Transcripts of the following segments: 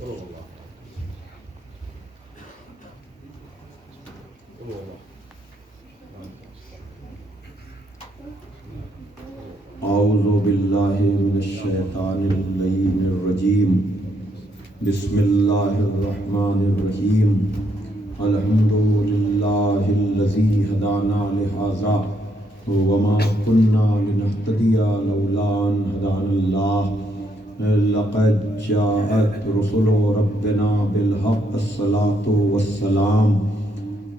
اعوذ باللہ من الشیطان اللعین الرجیم بسم اللہ الرحمن الرحیم الحمد للہ الذی ہدانا لہذا وما كنا لنهتدي لولا ان هدانا اللہ لقد جاءت رسل ربنا بالحق الصلاة والسلام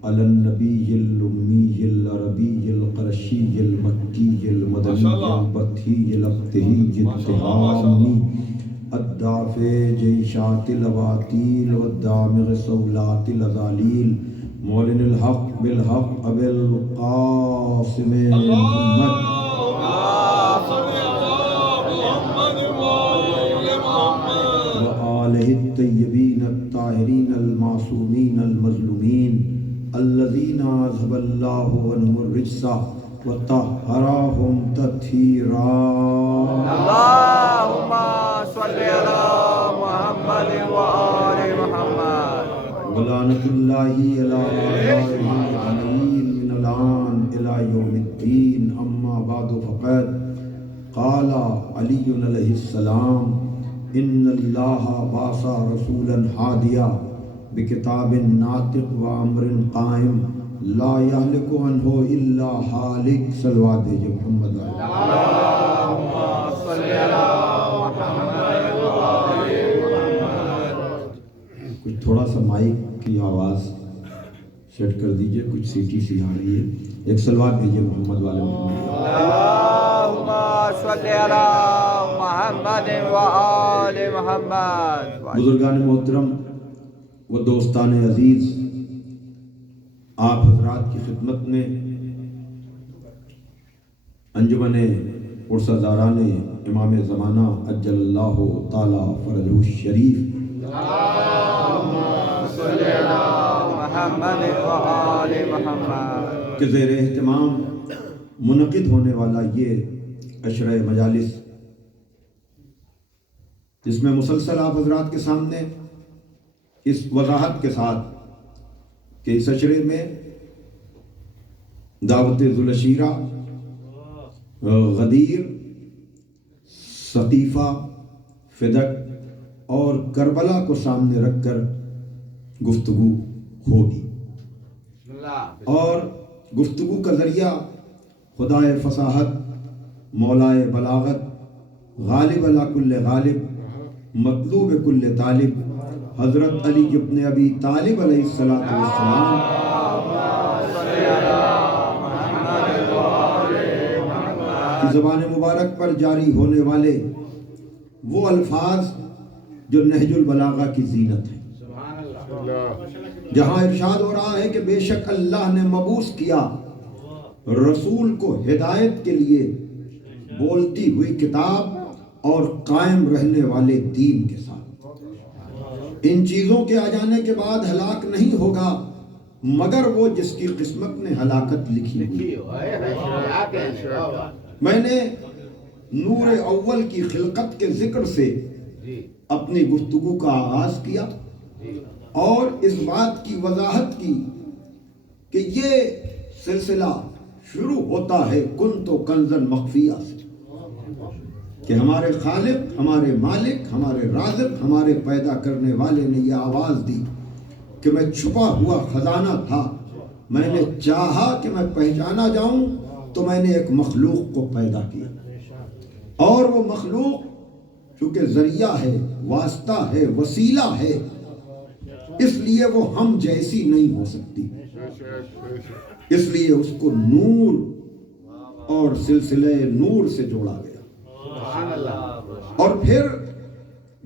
على النبي الأمي العربي القرشي المكي المدني البطحي الأبتهي التهامي الدافع جيشات الأباطيل والدامغ صولات الأذاليل معلن الحق بالحق أبي القاسم محمد وآله الطيبين الطاهرين المعصومين المظلومين الذين أذهب الله عنهم الرجس وطهرهم تطهيرا اللهم صل على محمد وآل محمد ولعنة الله على أعدائه أجمعين من الآن إلى يوم الدين أما بعد فقد قال علي عليه السلام إن الله بعث رسولا هاديا بکتاب ناطق و امر قائم لا یہلک عنہ الا حالک صلوات ہے محمد اللہم صلی علی محمد و آل محمد۔ کچھ تھوڑا سا مائک کی آواز سیٹ کر دیجئے، کچھ سیٹی سی آ رہی ہے، ایک صلوات بھیجئے محمد والے محمد۔ اللہم صلی علی محمد و آل محمد۔ بزرگان محترم و دوستان عزیز، آپ حضرات کی خدمت میں انجمن پرسرداران امام زمانہ عجل اللہ تعالی فرجہ الشریف اللہم صلی علی محمد و آل محمد کے زیر اہتمام منعقد ہونے والا یہ عشرہ مجالس، جس میں مسلسل آپ حضرات کے سامنے اس وضاحت کے ساتھ کہ اس عشرے میں دعوت ذوالعشیرہ، غدیر، سقیفہ، فدق اور کربلا کو سامنے رکھ کر گفتگو ہوگی، اور گفتگو کا ذریعہ خدائے فصاحت، مولائے بلاغت، غالب علی کل غالب، مطلوب کل طالب حضرت علی ابن ابی طالب علیہ السلام کی زبان مبارک پر جاری ہونے والے وہ الفاظ جو نہج البلاغہ کی زینت ہیں، جہاں ارشاد ہو رہا ہے کہ بے شک اللہ نے مبعوث کیا رسول کو ہدایت کے لیے بولتی ہوئی کتاب اور قائم رہنے والے دین کے ساتھ، ان چیزوں کے آ جانے کے بعد ہلاک نہیں ہوگا مگر وہ جس کی قسمت میں ہلاکت لکھی ہوئی۔ میں نے نور اول کی خلقت کے ذکر سے اپنی گفتگو کا آغاز کیا اور اس بات کی وضاحت کی کہ یہ سلسلہ شروع ہوتا ہے کن تو کنزن مخفیہ سے، کہ ہمارے خالق، ہمارے مالک، ہمارے رازق، ہمارے پیدا کرنے والے نے یہ آواز دی کہ میں چھپا ہوا خزانہ تھا، میں نے چاہا کہ میں پہچانا جاؤں تو میں نے ایک مخلوق کو پیدا کیا، اور وہ مخلوق چونکہ ذریعہ ہے، واسطہ ہے، وسیلہ ہے، اس لیے وہ ہم جیسی نہیں ہو سکتی، اس لیے اس کو نور اور سلسلہ نور سے جوڑا گیا۔ اور پھر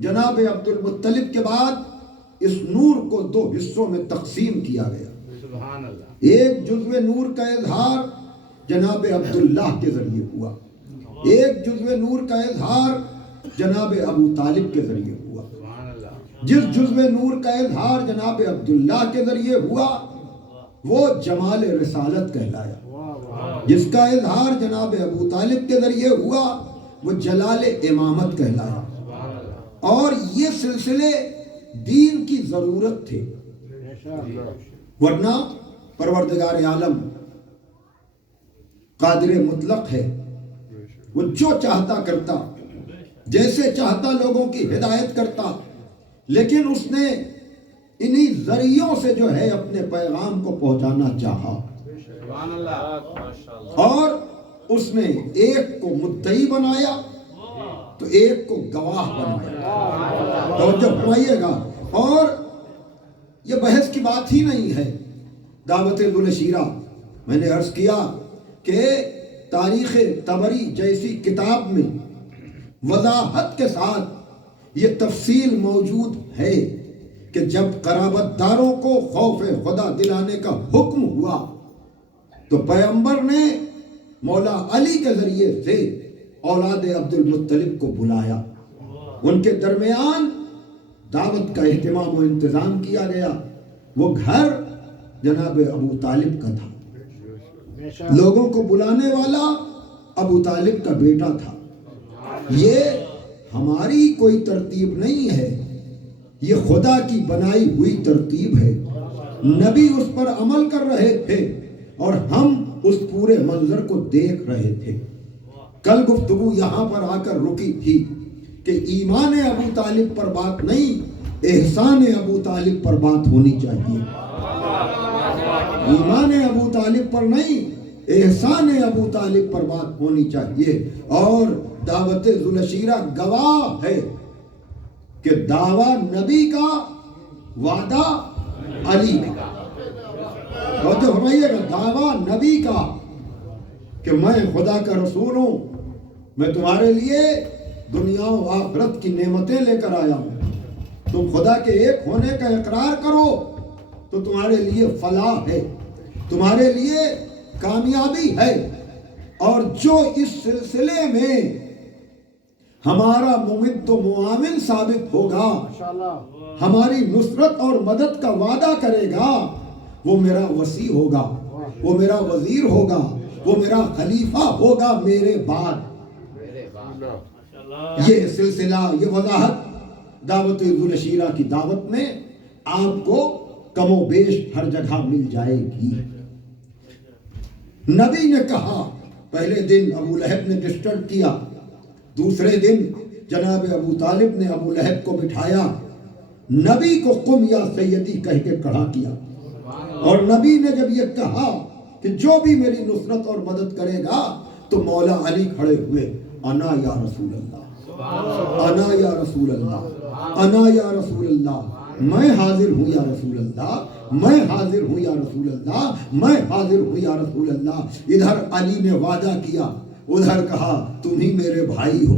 جناب عبد المطلب کے بعد اس نور کو دو حصوں میں تقسیم کیا گیا، ایک جزو نور کا اظہار جناب عبداللہ کے ذریعے ہوا، ایک جزو نور کا اظہار جناب ابو طالب کے ذریعے ہوا، جس جزو نور کا اظہار جناب عبداللہ کے ذریعے ہوا وہ جمال رسالت کہلایا، جس کا اظہار جناب ابو طالب کے ذریعے ہوا وہ جلال امامت کہلایا، اور یہ سلسلے دین کی ضرورت تھے، ورنہ پروردگار عالم قادر مطلق ہے، وہ جو چاہتا کرتا، جیسے چاہتا لوگوں کی ہدایت کرتا، لیکن اس نے انہی ذریعوں سے جو ہے اپنے پیغام کو پہنچانا چاہا، اور اس نے ایک کو مدعی بنایا تو ایک کو گواہ بنایا۔ توجہ فرمائیے گا، اور یہ بحث کی بات ہی نہیں ہے۔ دعوت ذوالشیرہ میں نے عرض کیا کہ تاریخ طبری جیسی کتاب میں وضاحت کے ساتھ یہ تفصیل موجود ہے کہ جب قرابت داروں کو خوف خدا دلانے کا حکم ہوا تو پیغمبر نے مولا علی کے ذریعے سے اولاد عبد المطلب کو بلایا، ان کے درمیان دعوت کا اہتمام و انتظام کیا گیا۔ وہ گھر جناب ابو طالب کا تھا، لوگوں کو بلانے والا ابو طالب کا بیٹا تھا۔ یہ ہماری کوئی ترتیب نہیں ہے، یہ خدا کی بنائی ہوئی ترتیب ہے۔ نبی اس پر عمل کر رہے تھے اور ہم اس پورے منظر کو دیکھ رہے تھے۔ کل گفتگو یہاں پر آ کر رکی تھی کہ ایمان ابو طالب پر بات نہیں، احسان ابو طالب پر بات ہونی چاہیے۔ ایمان ابو طالب پر نہیں، احسان ابو طالب پر بات ہونی چاہیے۔ اور دعوت ذوالشیرہ گواہ ہے کہ دعویٰ نبی کا، وعدہ علی کا۔ توجہ فرمائیے گا، دعویٰ نبی کا کہ میں خدا کا رسول ہوں، میں تمہارے لیے دنیا و آخرت کی نعمتیں لے کر آیا ہوں، تم خدا کے ایک ہونے کا اقرار کرو تو تمہارے لیے فلاح ہے، تمہارے لیے کامیابی ہے۔ اور جو اس سلسلے میں ہمارا ممد و معاون ثابت ہوگا، ہماری نصرت اور مدد کا وعدہ کرے گا، وہ میرا وصی ہوگا، وہ میرا وزیر ہوگا، وہ میرا خلیفہ ہوگا میرے بعد۔ یہ سلسلہ، یہ وضاحت دعوت ذوالشیرہ کی دعوت میں آپ کو کم و بیش ہر جگہ مل جائے گی۔ نبی نے کہا، پہلے دن ابو لہب نے ڈسٹرب کیا، دوسرے دن جناب ابو طالب نے ابو لہب کو بٹھایا، نبی کو قم یا سیدی کہہ کے کھڑا کیا، اور نبی نے جب یہ کہا کہ جو بھی میری نصرت اور مدد کرے گا تو مولا علی کھڑے ہوئے، انا یا رسول اللہ، انا یا رسول اللہ، انا یا رسول اللہ، میں حاضر ہوں یا رسول اللہ، میں حاضر ہوں یا رسول اللہ، میں حاضر ہوں یا رسول اللہ۔ ادھر علی نے وعدہ کیا، ادھر کہا تم ہی میرے بھائی ہو،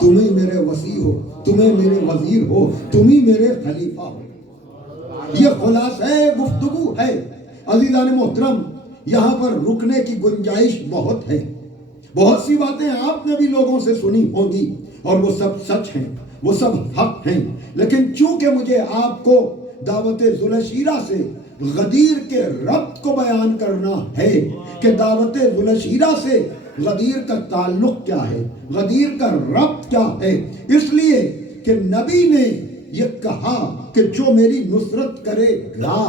تم ہی میرے وصی ہو، تم ہی میرے وزیر ہو، تم ہی میرے خلیفہ ہو۔ یہ خلاصہ گفتگو ہے۔ عزیزان محترم، یہاں پر رکنے کی گنجائش بہت ہے، بہت سی باتیں آپ نے بھی لوگوں سے سنی ہوں گی اور وہ سب سچ ہیں، وہ سب حق ہیں، لیکن چونکہ مجھے آپ کو دعوت ذوالشیرہ سے غدیر کے ربط کو بیان کرنا ہے کہ دعوت ذوالشیرہ سے غدیر کا تعلق کیا ہے، غدیر کا ربط کیا ہے، اس لیے کہ نبی نے یہ کہا کہ جو میری نصرت کرے گا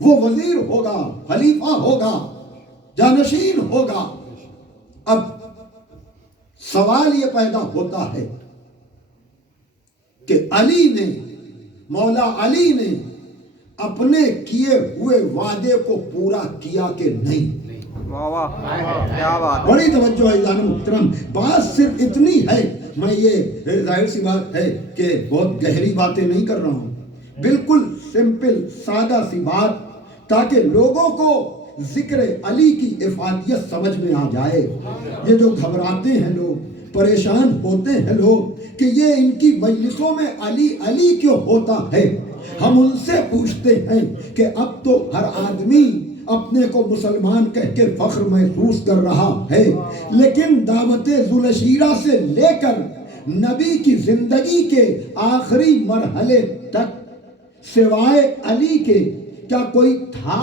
وہ وزیر ہوگا، خلیفہ ہوگا، جانشین ہوگا۔ اب سوال یہ پیدا ہوتا ہے کہ علی نے، مولا علی نے اپنے کیے ہوئے وعدے کو پورا کیا کہ نہیں؟ کیا بات، بڑی توجہ ہے عزیزان محترم، بات صرف اتنی ہے، میں یہ ظاہر سی بات ہے کہ بہت گہری باتیں نہیں کر رہا ہوں، بالکل سمپل سادہ سی بات، تاکہ لوگوں کو ذکر علی کی افادیت سمجھ میں آ جائے۔ یہ جو گھبراتے ہیں لوگ، پریشان ہوتے ہیں لوگ کہ یہ ان کی مجلسوں میں علی علی کیوں ہوتا ہے، ہم ان سے پوچھتے ہیں کہ اب تو ہر آدمی اپنے کو مسلمان کہہ کے فخر محسوس کر رہا ہے، لیکن دعوت ذوالشیرہ سے لے کر نبی کی زندگی کے آخری مرحلے تک سوائے علی کے کیا کوئی تھا؟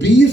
20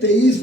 23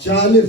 40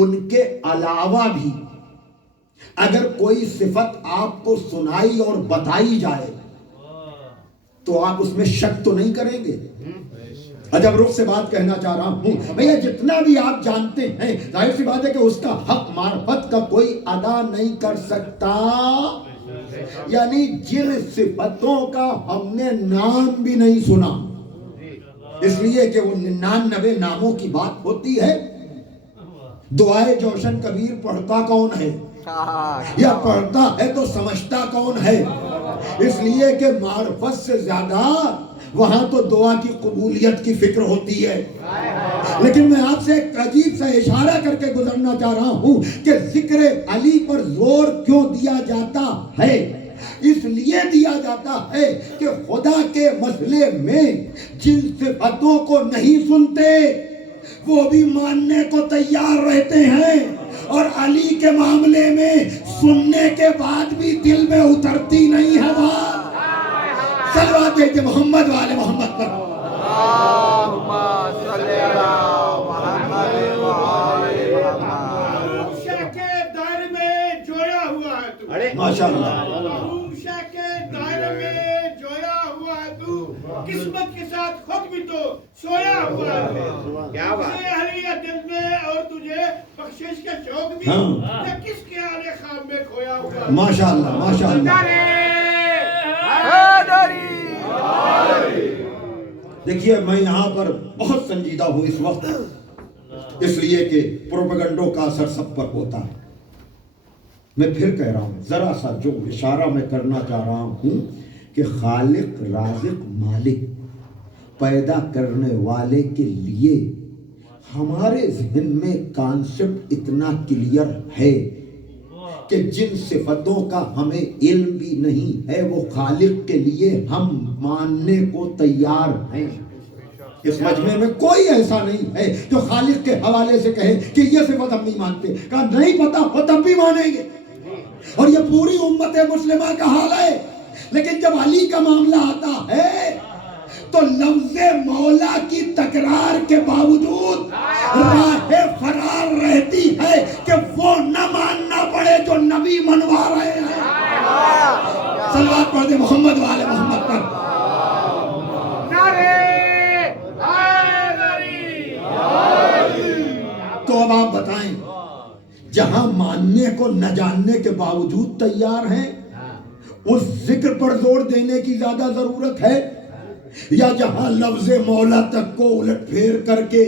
ان کے علاوہ بھی اگر کوئی صفت آپ کو سنائی اور بتائی جائے تو آپ اس میں شک تو نہیں کریں گے؟ عجب رخ سے بات کہنا چاہ رہا ہوں بھیا، جتنا بھی آپ جانتے ہیں ظاہر سی بات ہے کہ اس کا حق معرفت کا کوئی ادا نہیں کر سکتا، یعنی جن صفتوں کا ہم نے نام بھی نہیں سنا، اس لیے کہ وہ 99 ناموں کی بات ہوتی ہے۔ دعائے جوشن کبیر پڑھتا کون ہے؟ یا پڑھتا ہے تو سمجھتا کون ہے؟ اس لیے کہ معرفت سے زیادہ وہاں تو دعا کی قبولیت کی فکر ہوتی ہے۔ لیکن میں آپ سے ایک عجیب سا اشارہ کر کے گزرنا چاہ رہا ہوں کہ ذکر علی پر زور کیوں دیا جاتا ہے؟ اس لیے دیا جاتا ہے کہ خدا کے مسئلے میں جن صفتوں کو نہیں سنتے وہ بھی ماننے کو تیار رہتے ہیں، اور علی کے معاملے میں سننے کے بعد بھی دل میں اترتی نہیں ہے بات۔ صلوات دیجئے محمد والے محمد پر۔ اللہم صلی علی محمد وآل محمد۔ شاہ کے دائرے میں جویا ہوا ہے تو، ماشاءاللہ، شاہ کے دائرے میں جویا ہوا ہے تو، قسمت کے ساتھ خود بھی تو سویا ہوا ہے۔ کیا بات ہے؟ اہلیہ دل میں اور تجھے بخشش کا شوق بھی، یا کس کے آلے خواب میں کھویا ہوا ہے؟ ماشاءاللہ ماشاءاللہ۔ دیکھیے میں یہاں پر بہت سنجیدہ ہوں اس وقت، اس لیے کہ پروپیگنڈوں کا اثر سب پر ہوتا ہے۔ میں پھر کہہ رہا ہوں، ذرا سا جو اشارہ میں کرنا چاہ رہا ہوں کہ خالق، رازق، مالک، پیدا کرنے والے کے لیے ہمارے ذہن میں کانسیپٹ اتنا کلیئر ہے کہ جن صفتوں کا ہمیں علم بھی نہیں ہے وہ خالق کے لیے ہم ماننے کو تیار ہیں۔ اس مجمع میں کوئی ایسا نہیں ہے جو خالق کے حوالے سے کہے کہ یہ صفت ہم نہیں مانتے، کہا نہیں پتا ہو تب بھی مانیں گے، اور یہ پوری امت مسلمہ کا حال ہے۔ لیکن جب علی کا معاملہ آتا ہے تو لفظ مولا کی تکرار کے باوجود راہ فرار رہتی ہے کہ وہ نہ ماننا پڑے جو نبی منوا رہے ہیں۔ صلوات پڑھ دے محمد والے محمد پر۔ تو اب آپ بتائیں، جہاں ماننے کو نہ جاننے کے باوجود تیار ہیں، اس ذکر پر زور دینے کی زیادہ ضرورت ہے، یا جہاں لفظ مولا تک کو الٹ پھیر کر کے،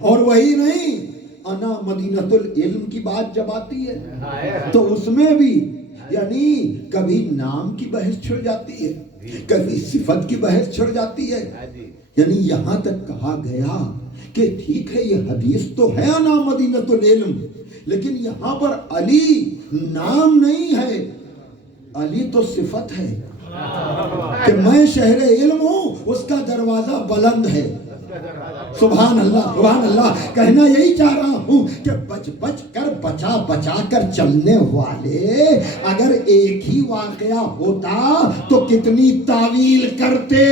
اور وہی نہیں، انا مدینۃ العلم کی بات جب آتی ہے تو اس میں بھی یعنی کبھی نام کی بحث چھڑ جاتی ہے، کبھی صفت کی بحث چھڑ جاتی ہے، یعنی یہاں تک کہا گیا کہ ٹھیک ہے یہ حدیث تو ہے انا مدینۃ العلم، لیکن یہاں پر علی نام نہیں ہے، علی تو صفت ہے کہ میں شہر علم ہوں، اس کا دروازہ بلند ہے۔ سبحان اللہ سبحان اللہ۔ کہنا یہی چاہ رہا ہوں کہ بچ بچ کر بچا بچا کر چلنے والے اگر ایک ہی واقعہ ہوتا تو کتنی تعویل کرتے،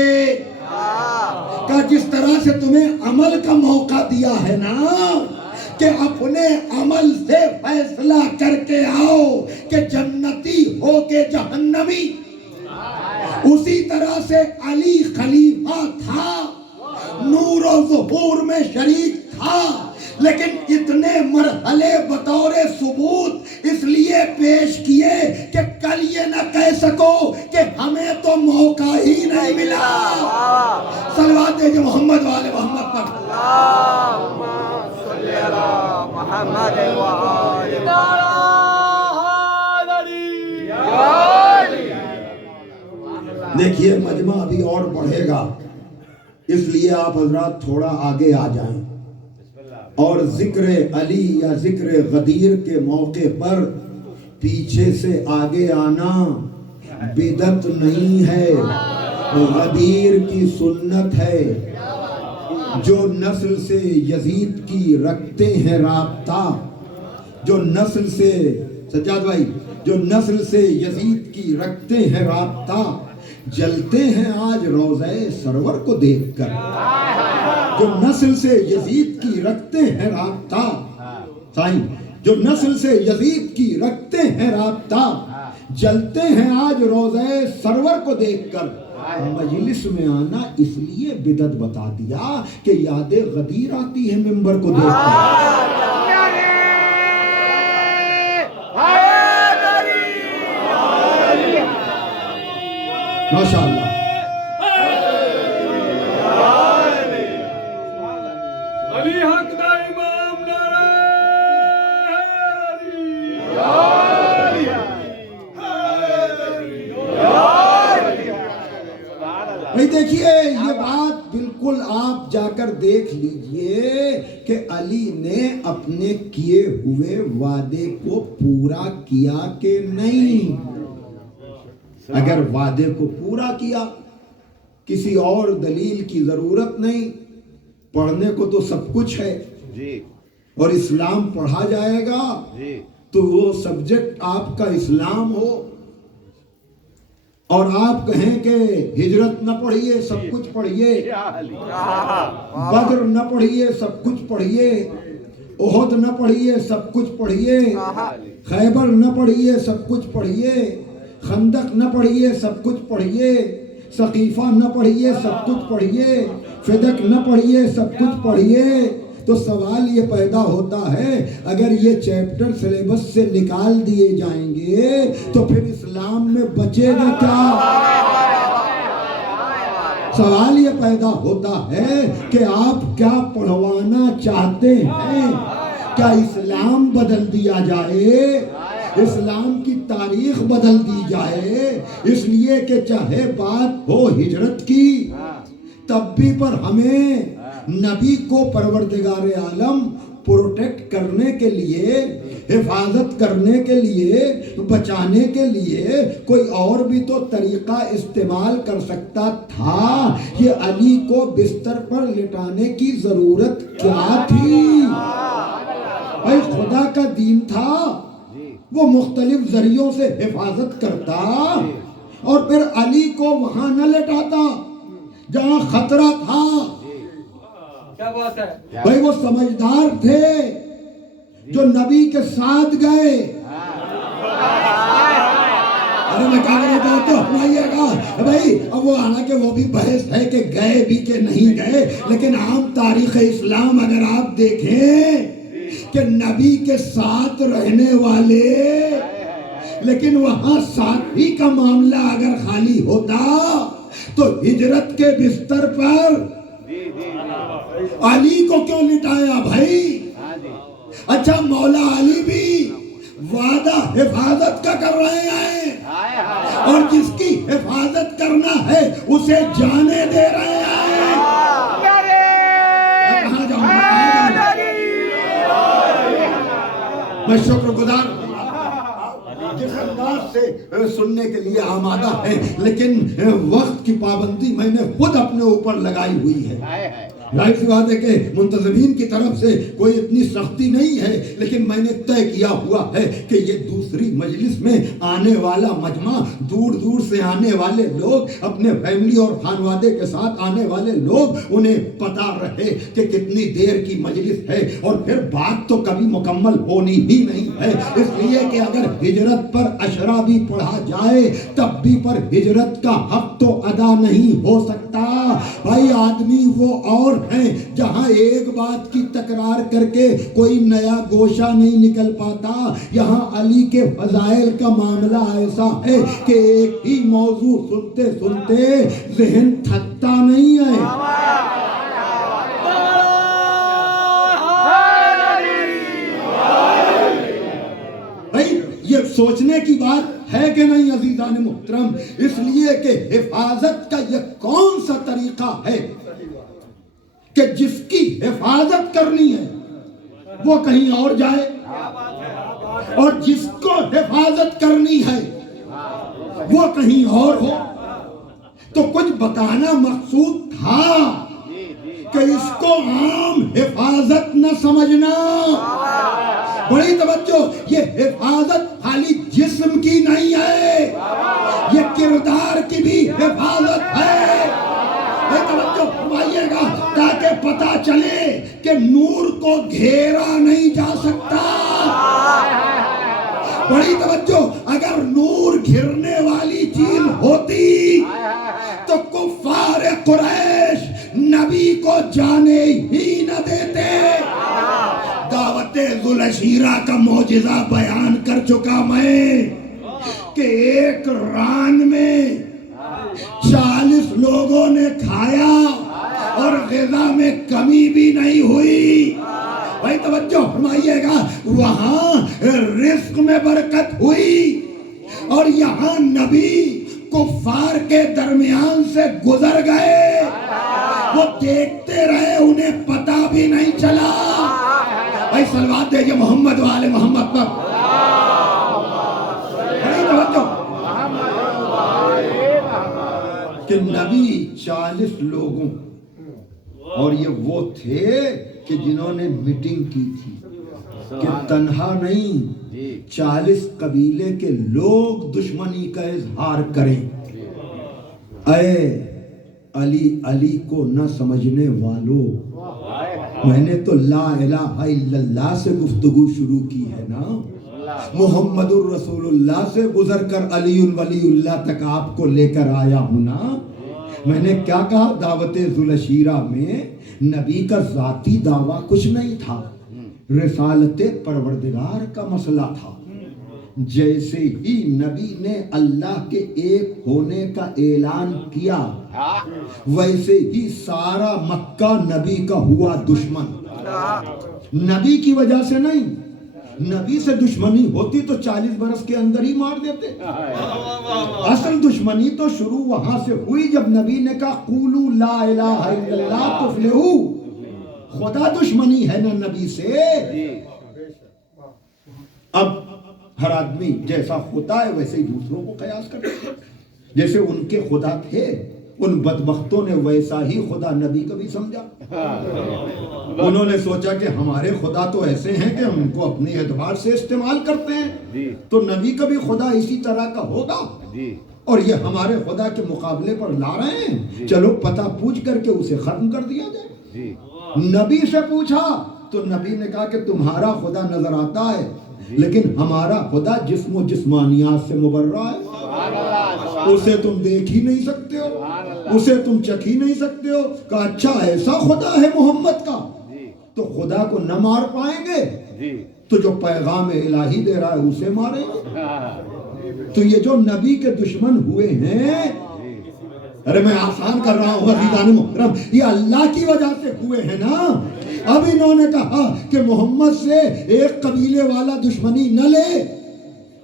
کہ جس طرح سے تمہیں عمل کا موقع دیا ہے نا کہ اپنے عمل سے فیصلہ کر کے آؤ کہ جنتی ہو کے جہنمی، اسی طرح سے علی خلیفہ تھا، نور و ظہور میں شریک تھا، لیکن اتنے مرحلے بطور ثبوت اس لیے پیش کیے کہ کل یہ نہ کہہ سکو کہ ہمیں تو موقع ہی نہیں ملا۔ صلوات دیجئے محمد والے محمد پر۔ اللہم صلی علی محمد وآل محمد۔ دیکھیے مجمع ابھی اور بڑھے گا، اس لیے آپ حضرات تھوڑا آگے آ جائیں، اور ذکر علی یا ذکر غدیر کے موقع پر پیچھے سے آگے آنا بدعت نہیں ہے، غدیر کی سنت ہے۔ جو نسل سے یزید کی رکھتے ہیں رابطہ، جو نسل سے سجاد بھائی، جو نسل سے یزید کی رکھتے ہیں رابطہ، جلتے ہیں آج روضہ سرور کو دیکھ کر۔ جو نسل سے یزید کی رکھتے ہیں رابطہ، سائیں جو نسل سے یزید کی رکھتے ہیں رابطہ، جلتے ہیں آج روضہ سرور کو دیکھ کر، مجلس میں آنا اس لیے بدعت بتا دیا کہ یاد غدیر آتی ہے ممبر کو دیکھ کر۔ ماشاءاللہ۔ علی حق دا امام نعرہ بھئی دیکھیے یہ بات بالکل آپ جا کر دیکھ لیجئے کہ علی نے اپنے کیے ہوئے وعدے کو پورا کیا کہ نہیں۔ اگر وعدے کو پورا کیا، کسی اور دلیل کی ضرورت نہیں، پڑھنے کو تو سب کچھ ہے اور اسلام پڑھا جائے گا تو وہ سبجیکٹ آپ کا اسلام ہو اور آپ کہیں کہ ہجرت نہ پڑھیے سب کچھ پڑھیے، بدر نہ پڑھیے سب کچھ پڑھیے، احد نہ پڑھیے سب کچھ پڑھیے، خیبر نہ پڑھیے سب کچھ پڑھیے، خندق نہ پڑھیے سب کچھ پڑھیے، ثقیفہ نہ پڑھیے سب کچھ پڑھیے، فدق نہ پڑھیے سب کچھ پڑھیے، تو سوال یہ پیدا ہوتا ہے اگر یہ چیپٹر سلیبس سے نکال دیے جائیں گے تو پھر اسلام میں بچے گا کیا؟ سوال یہ پیدا ہوتا ہے کہ آپ کیا پڑھوانا چاہتے ہیں؟ کیا اسلام بدل دیا جائے؟ اسلام کی تاریخ بدل دی جائے؟ اس لیے کہ چاہے بات ہو ہجرت کی تب بھی پر ہمیں نبی کو پروردگار عالم پروٹیکٹ کرنے کے لیے، حفاظت کرنے کے لیے، بچانے کے لیے کوئی اور بھی تو طریقہ استعمال کر سکتا تھا۔ یہ علی کو بستر پر لٹانے کی ضرورت کیا تھی؟ بھائی خدا کا دین تھا، وہ مختلف ذریعوں سے حفاظت کرتا اور پھر علی کو وہاں نہ لٹاتا جہاں خطرہ تھا۔ کیا بات ہے بھائی وہ سمجھدار تھے جو نبی کے ساتھ گئے۔ ارے میں کہا رہا تھا تو ہمائیے گا بھائی، اب وہ حالانکہ وہ بھی بحث ہے کہ گئے بھی کہ نہیں گئے، لیکن عام تاریخ اسلام اگر آپ دیکھیں کہ نبی کے ساتھ رہنے والے، لیکن وہاں ساتھی کا معاملہ اگر خالی ہوتا تو ہجرت کے بستر پر علی کو کیوں لٹایا بھائی؟ اچھا مولا علی بھی وعدہ حفاظت کا کر رہے ہیں اور جس کی حفاظت کرنا ہے اسے جانے دے رہے ہیں۔ کہاں جاؤں میں شکر گزار جس انداز سے سننے کے لیے آمادہ ہے، لیکن وقت کی پابندی میں نے خود اپنے اوپر لگائی ہوئی ہے۔ ظاہر سی بات ہے کہ منتظمین کی طرف سے کوئی اتنی سختی نہیں ہے، لیکن میں نے طے کیا ہوا ہے کہ یہ دوسری مجلس میں آنے والا مجمع، دور دور سے آنے والے لوگ، اپنے فیملی اور خانوادے کے ساتھ آنے والے لوگ، انہیں پتا رہے کہ کتنی دیر کی مجلس ہے، اور پھر بات تو کبھی مکمل ہونی ہی نہیں ہے۔ اس لیے کہ اگر ہجرت پر اشرا بھی پڑھا جائے تب بھی پر ہجرت کا حق تو ادا نہیں ہو سکتا۔ بھائی آدمی وہ اور ہیں جہاں ایک بات کی تکرار کر کے کوئی نیا گوشہ نہیں نکل پاتا، یہاں علی کے فضائل کا معاملہ ایسا ہے کہ ایک ہی موضوع سنتے سنتے ذہن تھکتا نہیں ہے۔ بھائی یہ سوچنے کی بات ہے کہ نہیں عزیزان محترم؟ اس لیے کہ حفاظت کا یہ کون سا طریقہ ہے کہ جس کی حفاظت کرنی ہے وہ کہیں اور جائے، اور جس کو حفاظت کرنی ہے وہ کہیں اور ہو؟ تو کچھ بتانا مقصود تھا کہ اس کو عام حفاظت نہ سمجھنا۔ بڑی توجہ، یہ حفاظت خالی جسم کی نہیں ہے، یہ کردار کی بھی حفاظت ہے۔ توجہ فرمائیے گا، تاکہ پتا چلے کہ نور کو گھیرا نہیں جا سکتا. بڑی توجہ. اگر نور گھرنے والی چیز ہوتی تو کفار قریش نبی کو جانے ہی نہ دیتے. دعوت ذوالعشیرہ کا معجزہ بیان کر چکا میں کہ ایک ران میں 40 لوگوں نے کھایا اور غذا میں کمی بھی نہیں ہوئی. بھائی توجہ فرمائیے گا. وہاں رزق میں برکت ہوئی اور یہاں نبی کفار کے درمیان سے گزر گئے. وہ دیکھتے رہے, انہیں پتا بھی نہیں چلا. بھائی صلوات دیجئے محمد والے محمد پر. بھائی توجہ کہ نبی 40 لوگوں, اور یہ وہ تھے کہ جنہوں نے میٹنگ کی تھی کہ تنہا نہیں 40 قبیلے کے لوگ دشمنی کا اظہار کریں. اے علی علی کو نہ سمجھنے والوں, میں نے تو لا الہ الا اللہ سے گفتگو شروع کی ہے نا. محمد الرسول اللہ سے گزر کر علی ولی اللہ تک آپ کو لے کر آیا ہوں نا. میں نے کیا کہا؟ دعوت ذوالعشیرہ میں نبی کا ذاتی دعویٰ کچھ نہیں تھا, رسالت پروردگار کا مسئلہ تھا. جیسے ہی نبی نے اللہ کے ایک ہونے کا اعلان کیا ویسے ہی سارا مکہ نبی کا ہوا دشمن. نبی کی وجہ سے نہیں, نبی سے دشمنی ہوتی تو 40 برس کے اندر ہی مار دیتے. اصل دشمنی تو شروع وہاں سے ہوئی جب نبی نے کہا قولوا لا الہ الا اللہ تفلحوا. خدا دشمنی ہے نا نبی سے. اب ہر آدمی جیسا ہوتا ہے ویسے ہی دوسروں کو قیاس کرتے ہیں. جیسے ان کے خدا تھے, ان بدبختوں نے ویسا ہی خدا نبی کو بھی سمجھا. انہوں نے سوچا کہ ہمارے خدا تو ایسے ہیں کہ ہم کو اپنے اعتبار سے استعمال کرتے ہیں, تو نبی کا بھی خدا اسی طرح کا ہوگا اور یہ ہمارے خدا کے مقابلے پر لا رہے ہیں, چلو پتہ پوچھ کر کے اسے ختم کر دیا جائے. نبی سے پوچھا تو نبی نے کہا کہ تمہارا خدا نظر آتا ہے لیکن ہمارا خدا جسم و جسمانیات سے مبرہ ہے, اسے تم دیکھ ہی نہیں سکتے ہو, اسے تم چکھ ہی نہیں سکتے ہو. کہا اچھا ایسا خدا ہے محمد کا, تو خدا کو نہ مار پائیں گے تو جو پیغام الہی دے رہا ہے اسے ماریں گے. تو یہ جو نبی کے دشمن ہوئے ہیں, ارے میں آسان کر رہا ہوں عزیزان محترم, یہ اللہ کی وجہ سے ہوئے ہیں نا. اب انہوں نے کہا کہ محمد سے ایک قبیلے والا دشمنی نہ لے,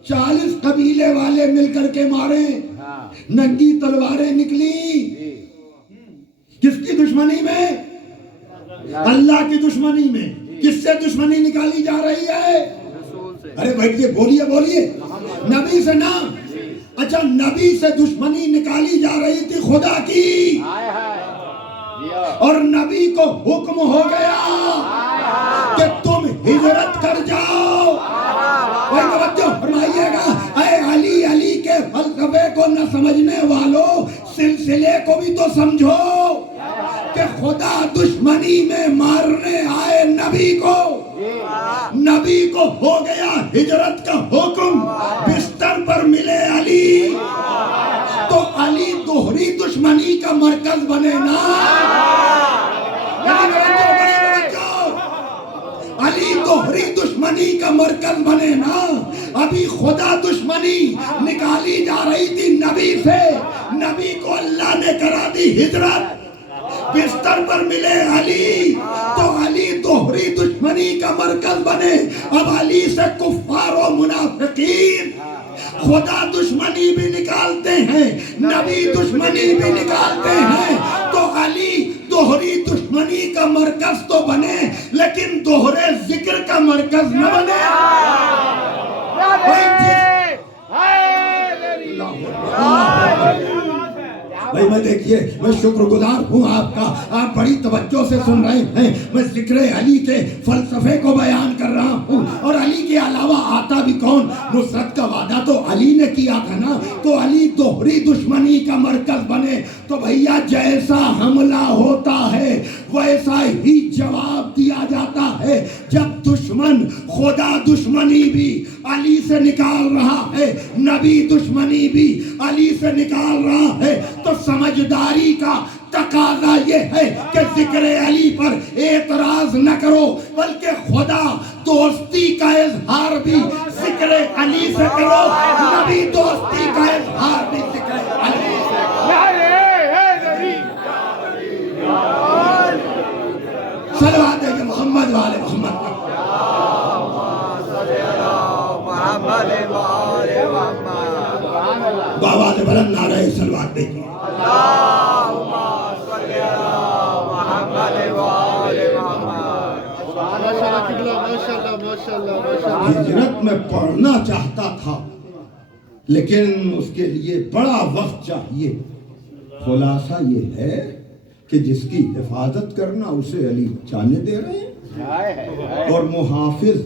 40 قبیلے والے مل کر کے ماریں. ننگی تلواریں نکلی. کس کی دشمنی میں؟ اللہ کی دشمنی میں. کس سے دشمنی نکالی جا رہی ہے؟ ارے بیٹھیے, بولیے بولیے. نبی سے نہ. اچھا نبی سے دشمنی نکالی جا رہی تھی خدا کی, اور نبی کو حکم ہو گیا کہ تم ہجرت کر جاؤ. کوئی توجہ فرمائیے گا. اے علی علی کے فلسفے کو نہ سمجھنے والوں, سلسلے کو بھی تو سمجھو کہ خدا دشمنی میں مارنے آئے نبی کو ہو گیا ہجرت کا حکم. بستر پر ملے علی تو علی دوہری دشمنی کا مرکز بنے نا. علی دوہری دشمنی کا مرکز بنے نا. ابھی خدا دشمنی نکالی جا رہی تھی نبی سے, نبی کو اللہ نے کرا دی ہجرت. بستر پر ملے علی تو علی دوہری دشمنی کا مرکز بنے. اب علی سے کفار و منافقین خدا دشمنی بھی نکالتے ہیں, نبی دشمنی بھی نکالتے ہیں, تو علی دوہری دشمنی کا مرکز تو بنے لیکن دوہرے ذکر کا مرکز نہ بنے. بھائی میں دیکھیے, میں شکر گزار ہوں آپ کا, آپ بڑی توجہ سے سن رہے ہیں. میں ذکر علی کے فلسفے کو بیان کر رہا ہوں اور علی کے علاوہ آتا بھی کون؟ نصرت کا وعدہ تو علی نے کیا تھا نا، تو علی دوہری دشمنی کا مرکز بنے تو بھیا جیسا حملہ ہوتا ہے ویسا ہی جواب دیا جاتا ہے۔ جب دشمن خدا دشمنی بھی علی سے نکال رہا ہے، نبی دشمنی بھی علی سے نکال رہا ہے، تو سمجھداری کا تقاضا یہ ہے کہ ذکر علی پر اعتراض نہ کرو، بلکہ خدا دوستی کا اظہار بھی ذکر علی سے کرو، نبی دوستی کا اظہار بھی ذکر علی سے کرو۔ صلوات ہے کہ محمد والے محمد بابا نے بلند نعرہ صلوات دیکھیے۔ ہجرت میں پڑھنا چاہتا تھا لیکن اس کے لیے بڑا وقت چاہیے۔ خلاصہ یہ ہے کہ جس کی حفاظت کرنا اسے علی جانے دے رہے ہیں، اور محافظ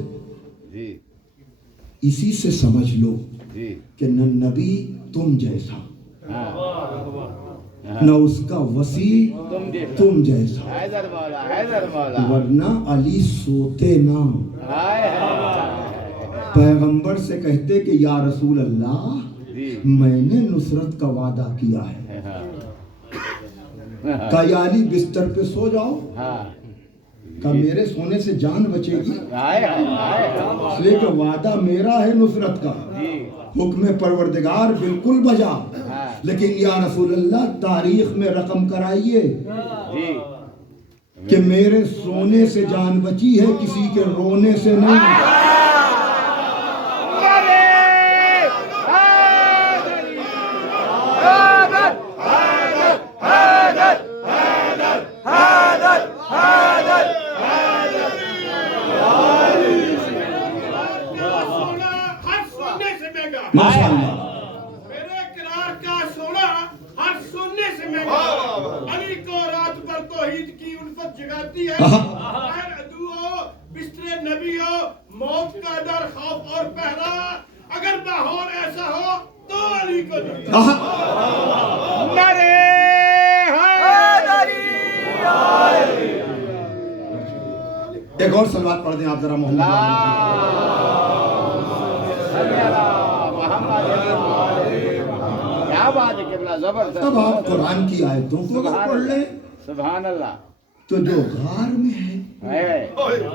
اسی سے سمجھ لو کہ نہ نبی تم جیسا، نہ اس کا وسیع تم جیسا، ورنہ علی سوتے نہ، پیغمبر سے کہتے کہ یا رسول اللہ میں نے نصرت کا وعدہ کیا ہے، کہا یا علی بستر پہ سو جاؤ، کہا میرے سونے سے جان بچے گی، اس لیے کہ وعدہ میرا ہے نصرت کا، حکم پروردگار بالکل بجا، لیکن یا رسول اللہ تاریخ میں رقم کرائیے کہ میرے سونے سے جان بچی ہے، کسی کے رونے سے نہیں۔ میرے قرار کا سونا ہر سننے سے مہنگا، علی کو رات پر توحید کی الفت جگاتی ہے، خیر عدو ہو بستر نبی ہو، موت کا ڈر خوف اور پہرا، اگر ماحول ایسا ہو تو علی کو ایک اور صلوات پڑھ دیں آپ ذرا محمد۔ اب آپ قرآن کی آیتوں کو اگر پڑھ لیں سبحان اللہ، تو جو غار میں ہے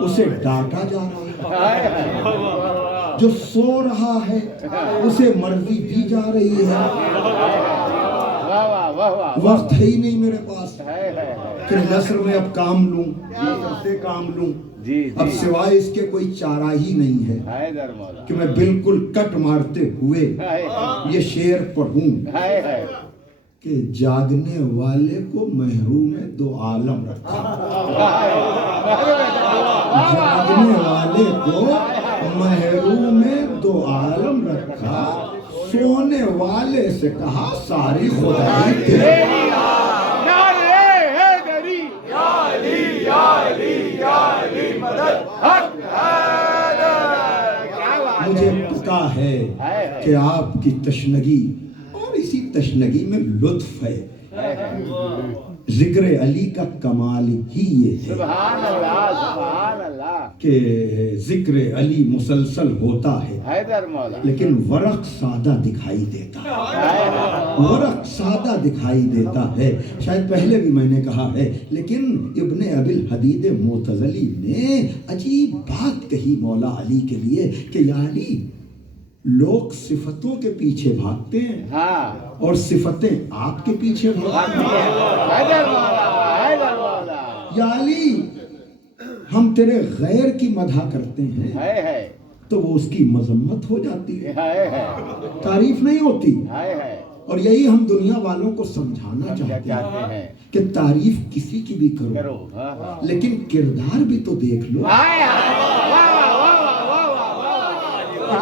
اسے ڈانٹا جا رہا ہے، جو سو رہا ہے اسے مرضی دی جا رہی ہے، وقت ہے ہی نہیں میرے پاس کہ نثر میں اب کام لوں، سے کام لوں، اب سوائے اس کے کوئی چارہ ہی نہیں ہے کہ میں بالکل کٹ مارتے ہوئے یہ شعر پڑھوں کہ جاگنے والے کو محروم دو عالم رکھا، جاگنے والے کو محروم دو عالم رکھا، سونے والے سے کہا ساری خدائی تیری۔ مجھے پتا ہے کہ آپ کی تشنگی اور اسی تشنگی میں لطف ہے، ذکر علی کا کمال ہی یہ ہے سبحان اللہ، سبحان اللہ کہ ذکر علی مسلسل ہوتا ہے حیدر مولا، لیکن ورق سادہ دکھائی دیتا ہے، ورق سادہ دکھائی دیتا ہے۔ شاید پہلے بھی میں نے کہا ہے، لیکن ابن ابی الحدید معتزلی نے عجیب بات کہی مولا علی کے لیے کہ یا علی لوگ صفتوں کے پیچھے بھاگتے ہیں اور صفتیں آپ کے پیچھے بھاگتی ہیں۔ حیدر مولا، حیدر مولا، یا علی ہم تیرے غیر کی مدح کرتے ہیں تو وہ اس کی مذمت ہو جاتی ہے، تعریف نہیں ہوتی، اور یہی ہم دنیا والوں کو سمجھانا چاہتے ہیں کہ تعریف کسی کی بھی کرو لیکن کردار بھی تو دیکھ لو،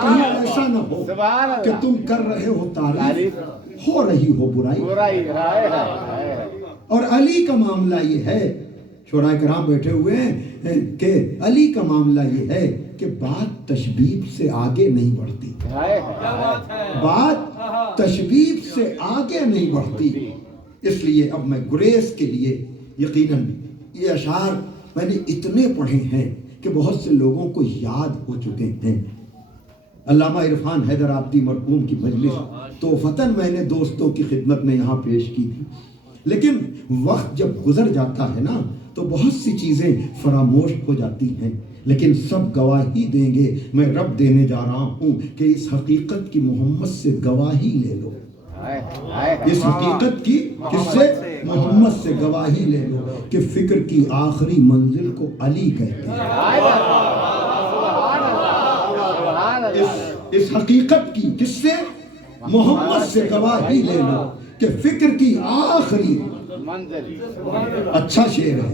کہیں ایسا نہ ہو کہ تم کر رہے ہو تعریف، ہو رہی ہو برائی۔ اور علی کا معاملہ یہ ہے شورائے کرام بیٹھے ہوئے ہیں کہ علی کا معاملہ یہ ہے کہ بات تشبیب سے آگے نہیں بڑھتی، بات تشبیب سے آگے نہیں بڑھتی۔ اس لیے اب میں گریز کے لیے یقیناً یہ اشعار میں نے اتنے پڑھے ہیں کہ بہت سے لوگوں کو یاد ہو چکے ہیں۔ علامہ عرفان حیدر آبادی مرحوم کی مجلس توفتاً میں نے دوستوں کی خدمت میں یہاں پیش کی تھی، لیکن وقت جب گزر جاتا ہے نا تو بہت سی چیزیں فراموش ہو جاتی ہیں، لیکن سب گواہی دیں گے۔ میں رب دینے جا رہا ہوں کہ اس حقیقت کی محمد سے گواہی لے لو، اس حقیقت کی کس سے؟ محمد سے گواہی لے لو کہ فکر کی آخری منزل کو علی کہتے ہیں۔ اس حقیقت کی کس سے؟ محمد سے گواہی لے لو کہ فکر کی آخری منزل۔ اچھا شعر ہے۔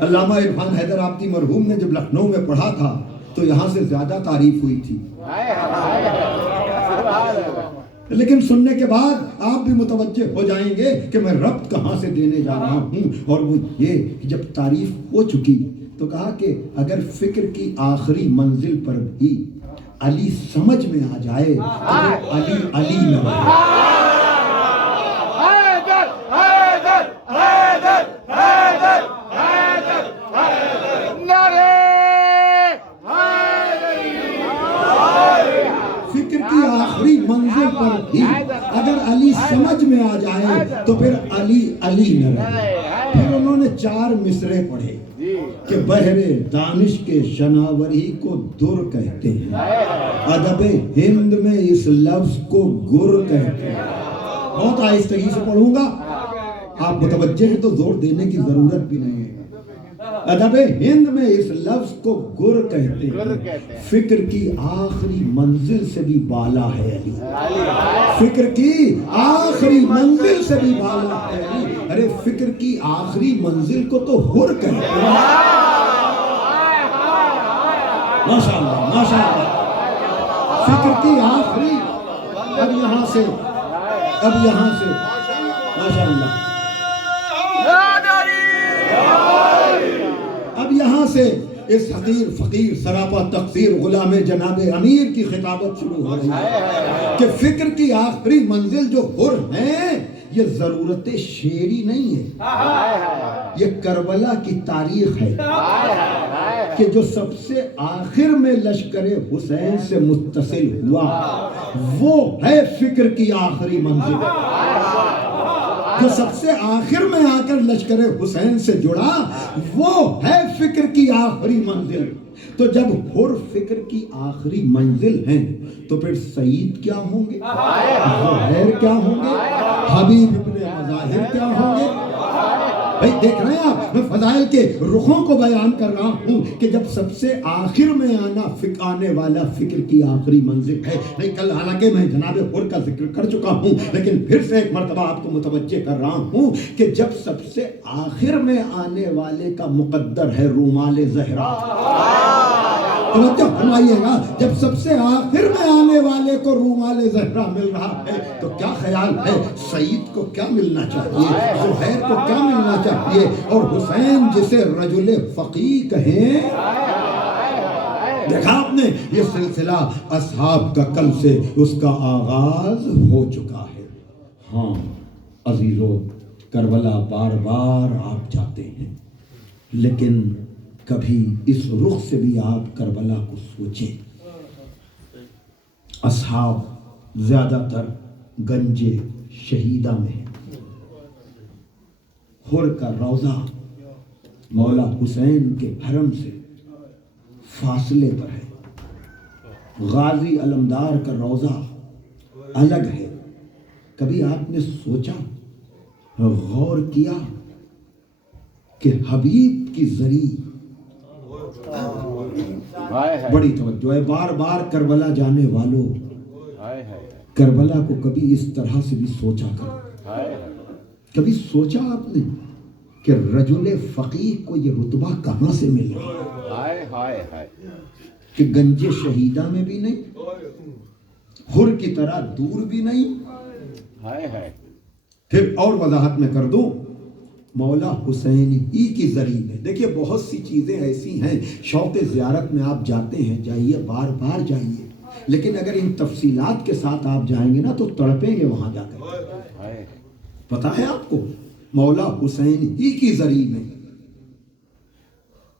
علامہ عرفان حیدر آبادی مرحوم نے جب لکھنؤ میں پڑھا تھا تو یہاں سے زیادہ تعریف ہوئی تھی، لیکن سننے کے بعد آپ بھی متوجہ ہو جائیں گے کہ میں ربط کہاں سے دینے جا رہا ہوں، اور وہ یہ کہ جب تعریف ہو چکی تو کہا کہ اگر فکر کی آخری منزل پر بھی علی سمجھ میں آ جائے تو علی علی نہ رہے۔ فکر کی آخری منزل پر بھی اگر علی سمجھ میں آ جائے تو پھر علی علی نہ رہے۔ پھر انہوں نے 4 مصرے پڑھے کہ بحر دانش کے شناوری کو در کہتے ہیں، ادب ہند میں اس لفظ کو گر کہتے ہیں۔ بہت آہستگی سے پڑھوں گا، آپ متوجہ ہیں تو زور دینے کی ضرورت بھی نہیں ہے۔ ادب ہند میں اس لفظ کو گر کہتے ہیں، فکر کی آخری منزل سے بھی بالا ہے علی، فکر کی آخری منزل سے بھی بالا ہے علی۔ ارے فکر کی آخری منزل کو تو ہر کہتے ہیں۔ ماشاءاللہ ماشاءاللہ، فکر کی آخری، اب یہاں سے ماشاءاللہ، اب یہاں سے اس حقیر فقیر سراپا تقصیر غلام جناب امیر کی خطابت شروع ہو رہی ہے کہ فکر کی آخری منزل جو حر ہیں یہ ضرورت شعری نہیں ہے، یہ کربلا کی تاریخ ہے کہ جو سب سے آخر میں لشکر حسین سے متصل ہوا وہ ہے فکر کی آخری منزل، جو سب سے آخر میں آ کر لشکر حسین سے جڑا وہ ہے فکر کی آخری منزل۔ تو جب حر فکر کی آخری منزل ہیں تو پھر سعید کیا ہوں گے، زہیر کیا ہوں گے، حبیب ابن مظاہر کیا ہوں گے؟ بھائی دیکھ رہے ہیں آپ، میں فضائل کے رخوں کو بیان کر رہا ہوں کہ جب سب سے آخر میں آنے والا فکر کی آخری منزل ہے۔ نہیں کل حالانکہ میں جناب حر کا ذکر کر چکا ہوں، لیکن پھر سے ایک مرتبہ آپ کو متوجہ کر رہا ہوں کہ جب سب سے آخر میں آنے والے کا مقدر ہے رومال زہرا، توجہ فرمائیے گا، جب سب سے آخر میں آنے والے کو رومال زہرا مل رہا ہے تو کیا خیال ہے سعید کو کیا ملنا چاہیے، زہیر کو کیا ملنا چاہیے، اور حسین جسے رجل فقیہ کہیں۔ دیکھا آپ نے یہ سلسلہ اصحاب کا کل سے اس کا آغاز ہو چکا ہے۔ ہاں عزیزو، کربلا بار بار آپ جاتے ہیں، لیکن کبھی اس رخ سے بھی آپ کربلا کو سوچیں۔ اصحاب زیادہ تر گنج شہیدہ میں ہیں، حر کا روضہ مولا حسین کے حرم سے فاصلے پر ہے، غازی علمدار کا روضہ الگ ہے۔ کبھی آپ نے سوچا، غور کیا کہ حبیب کی ذریع بڑی توجہ ہے، بار بار کربلا جانے والوں، کربلا کو کبھی اس طرح سے بھی سوچا کر، کبھی سوچا آپ نے کہ رجل فقیہ کو یہ رتبہ کہاں سے مل رہا ہے، کہ گنج شہیدہ میں بھی نہیں، حر کی طرح دور بھی نہیں۔ پھر اور وضاحت میں کر دوں مولا حسین ہی کی ذریعے میں. دیکھیے بہت سی چیزیں ایسی ہیں شوق زیارت میں آپ جاتے ہیں، جائیے بار بار جائیے، لیکن اگر ان تفصیلات کے ساتھ آپ جائیں گے نا تو تڑپیں گے وہاں جا کر. پتہ ہے آپ کو مولا حسین ہی کی ذریعے میں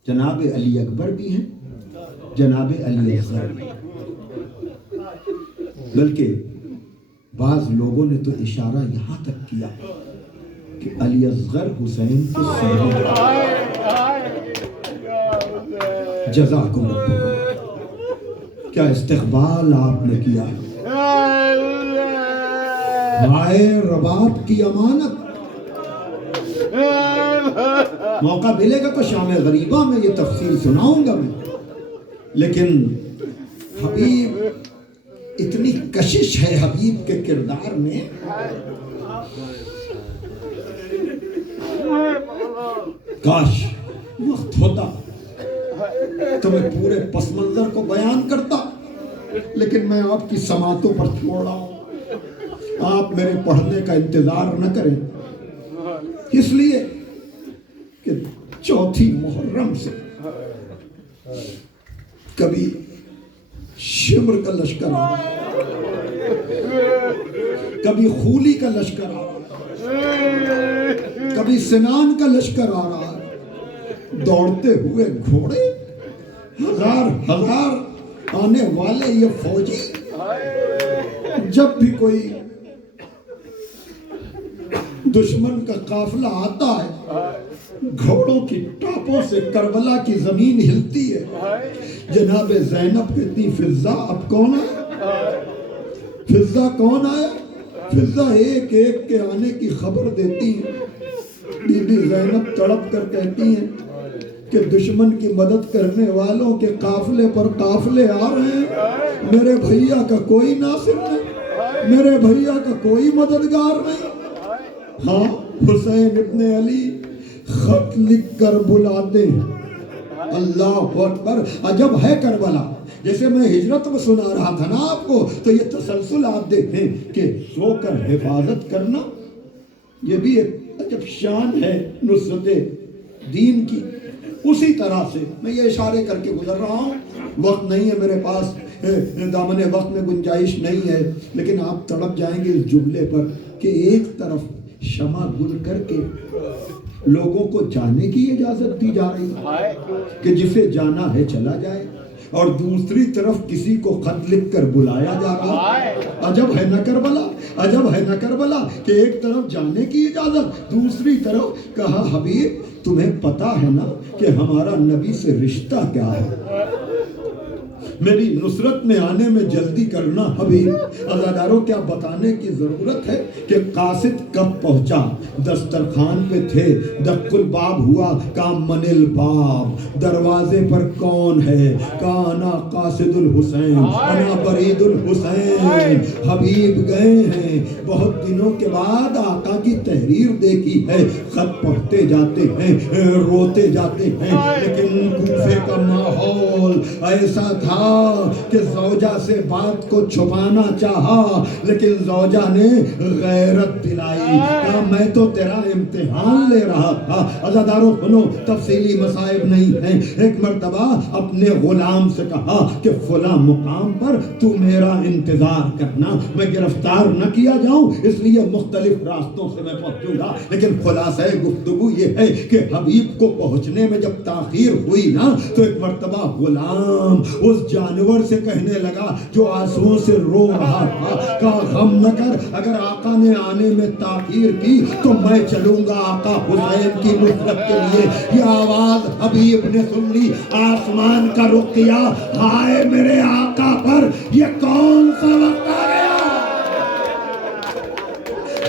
جناب علی اکبر بھی ہیں، جناب علی اصغر بھی، بلکہ بعض لوگوں نے تو اشارہ یہاں تک کیا کہ علی اصغر حسین کے سامنے. جزاکم اللہ، کیا استقبال آپ نے کیا ہے. مائے رباب کی امانت. موقع ملے گا تو شام غریبہ میں یہ تفصیل سناؤں گا میں، لیکن حبیب اتنی کشش ہے حبیب کے کردار میں. کاش وقت ہوتا تو میں پورے پس منظر کو بیان کرتا، لیکن میں آپ کی سماعتوں پر چھوڑ رہا ہوں. آپ میرے پڑھنے کا انتظار نہ کریں، اس لیے کہ چوتھی محرم سے کبھی شمر کا لشکر آ رہا ہے، کبھی خولی کا لشکر آ رہا ہے، کبھی سنان کا لشکر آ رہا ہے. دوڑتے ہوئے گھوڑے، ہزار ہزار آنے والے یہ فوجی. جب بھی کوئی دشمن کا قافلہ آتا ہے، گھوڑوں کی ٹاپوں سے کربلا کی زمین ہلتی ہے. جناب زینب کہتی فضہ اب کون آیا؟ فضہ کون آیا؟ فضہ ایک ایک کے آنے کی خبر دیتی ہیں. بی بی زینب تڑپ کر کہتی ہیں کہ دشمن کی مدد کرنے والوں کے قافلے پر قافلے آ رہے ہیں، میرے بھیا کا کوئی ناصر نہیں، میرے بھیا کا کوئی مددگار نہیں. ہاں حسین ابن علی خط لکھ کر بلاتے ہیں. اللہ اکبر. عجب ہے کربلا. جیسے میں ہجرت میں سنا رہا تھا نا آپ کو، تو یہ تسلسل آپ دیکھیں کہ سو کر حفاظت کرنا، یہ بھی ایک عجب شان ہے نصرت دین کی. اسی طرح سے میں یہ اشارے کر کے گزر رہا ہوں، وقت نہیں ہے میرے پاس، دامن وقت میں گنجائش نہیں ہے، لیکن آپ تڑپ جائیں گے اس جملے پر کہ ایک طرف شمع گل کر کے لوگوں کو جانے کی اجازت دی جا رہی ہے کہ جسے جانا ہے چلا جائے، اور دوسری طرف کسی کو خط لکھ کر بلایا جا رہا ہے. عجب ہے نہ کربلا، عجب ہے نہ کربلا کہ ایک طرف جانے کی اجازت، دوسری طرف کہا حبیب تمہیں پتا ہے نا کہ ہمارا نبی سے رشتہ کیا ہے، میری نصرت میں آنے میں جلدی کرنا. حبیب عزاداروں کیا بتانے کی ضرورت ہے کہ قاصد کب پہنچا؟ دسترخوان پہ تھے، دق الباب ہوا، کام من الباب، دروازے پر کون ہے؟ کانا قاصد الحسین انا برید الحسین. حبیب گئے ہیں، بہت دنوں کے بعد آقا کی تحریر دیکھی ہے، خط پڑھتے جاتے ہیں، روتے جاتے ہیں، لیکن کوفے کا ماحول ایسا تھا کہ زوجہ سے بات کو چھپانا چاہا، لیکن زوجہ نے غیرت دلائی، کہا میں تو تیرا امتحان لے رہا تھا. عزاداروں سنو، تفصیلی مصائب نہیں ہیں. ایک مرتبہ اپنے غلام سے کہا کہ فلاں مقام پر تو میرا انتظار کرنا، میں گرفتار نہ کیا جاؤں اس لیے مختلف راستوں سے میں پہنچوں گا. لیکن خلاصہ گفتگو یہ ہے کہ حبیب کو پہنچنے میں جب تاخیر ہوئی نا تو ایک مرتبہ غلام اس جانور سے کہنے لگا جو آنسوؤں سے رو رہا تھا، کہا غم نہ کر، اگر آقا نے آنے میں تاخیر کی تو میں چلوں گا آقا حسین کی نصرت کے لیے. یہ آواز حبیب نے سن لی، آسمان کا رخ کیا، ہائے میرے آقا پر یہ کون سا وقت آ گیا.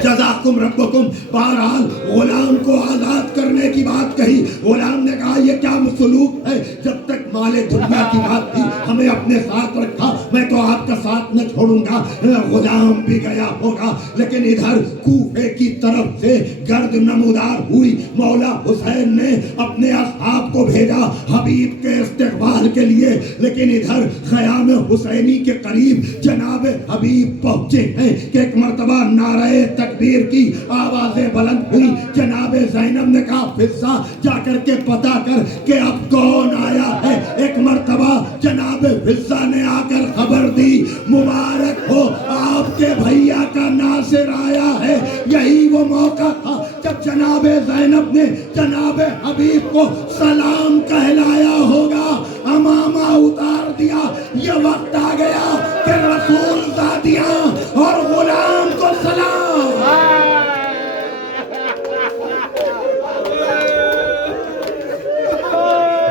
جزاکم ربکم. بہرحال غلام کو آزاد کرنے کی بات کہی. غلام نے کہا یہ کیا سلوک ہے؟ جب تک مالک مال دنیا کی بات تھی، ہمیں اپنے ساتھ رکھا، میں تو آپ کا ساتھ نہ چھوڑوں گا، غلام بھی گیا ہوگا۔ لیکن ادھر کوفے کی طرف سے گرد نمودار ہوئی، مولا حسین نے اپنے اصحاب کو بھیجا حبیب کے استقبال کے لیے، لیکن ادھر خیام حسینی کے قریب جناب حبیب پہنچے ہیں کہ ایک مرتبہ نعرہ تکبیر کی آوازیں بلند ہوئی۔ جناب زینب نے کہا فضہ جا کر کے پتا کر کہ اب کون آیا ہے۔ ایک مرتبہ جناب فضہ نے آ کر خبر دی، مبارک ہو آپ کے بھیا کا ناصر آیا ہے۔ یہی وہ موقع تھا جب جناب زینب نے جناب حبیب کو سلام کہلایا ہوگا، امامہ اتار دیا۔ یہ وقت آ گیا کہ رسول زادیاں اور غلام کو سلام۔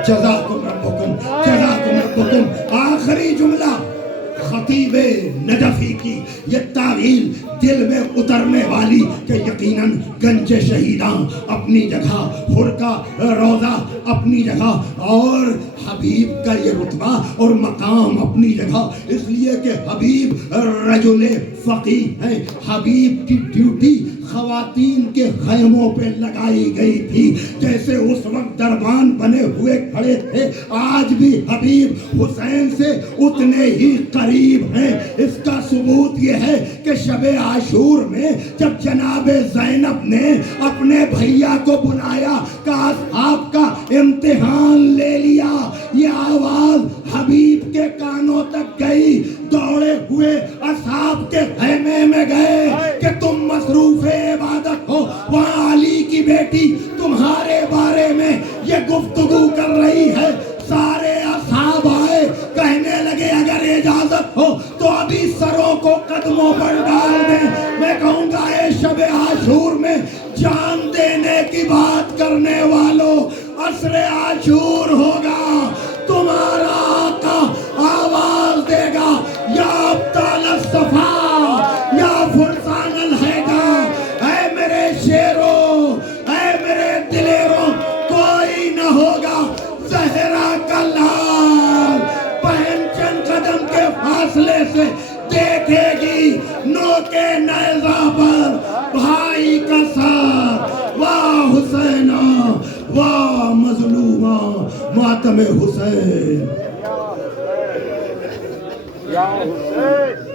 جزاکم ربکم جزاکم ربکم۔ آخری جملہ خطیب نجفی کی یہ تعویل دل میں اترنے والی کہ یقیناً گنج شہیداں اپنی جگہ، فرقہ روضہ اپنی جگہ، اور حبیب کا یہ رتبہ اور مقام اپنی جگہ، اس لیے کہ حبیب رجل فقیہ ہیں۔ حبیب کی ڈیوٹی خواتین کے خیموں پہ لگائی گئی تھی، جیسے اس وقت دربان بنے ہوئے کھڑے تھے، آج بھی حبیب حسین سے اتنے ہی قریب ہیں۔ اس کا ثبوت یہ ہے کہ شب عاشور میں جب جناب زینب نے اپنے بھیا کو بلایا کہ اصحاب کا امتحان لے لیا، یہ آواز حبیب کے کانوں تک گئی، دوڑے ہوئے اصحاب کے خیمے میں گئے کہ تم مصروف عبادت ہو، وہاں علی کی بیٹی تمہارے بارے میں یہ گفتگو کر رہی ہے۔ سارے اصحاب آئے، کہنے لگے اگر اجازت ہو تو ابھی سروں کو قدموں پر ڈال دیں۔ میں کہوں گا اے شب عاشور میں جان دینے کی بات کرنے والوں، عصر عاشور ہوگا، تمہارا آقا آواز دے گا، یا ابطال الصفا، یا فرسان الحیدہ، اے میرے شیروں، اے میرے دلیروں، کوئی نہ ہوگا زہرا کا لال، بہن چند قدم کے فاصلے سے دیکھے گی نوکے نیزہ پر بھائی کا ساتھ۔ واہ حسینہ، واہ مظلومہ، ماتم حسین۔ یا حسین